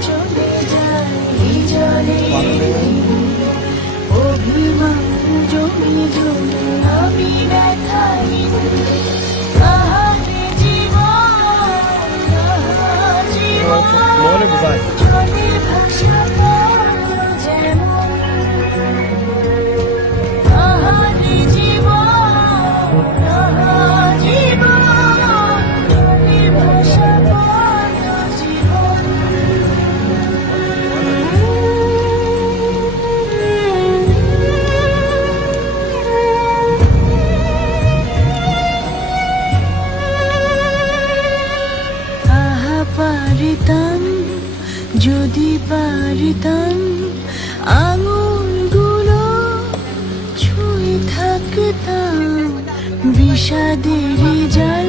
চলে যায় জলে অভিমান জমি জমি আমি ব্যথাই জীবন জীবন. জলে ভাষা পারিতাম যদি পারিতাম আঙুলগুলো ছুঁয়ে থাকতাম বিষাদের মারা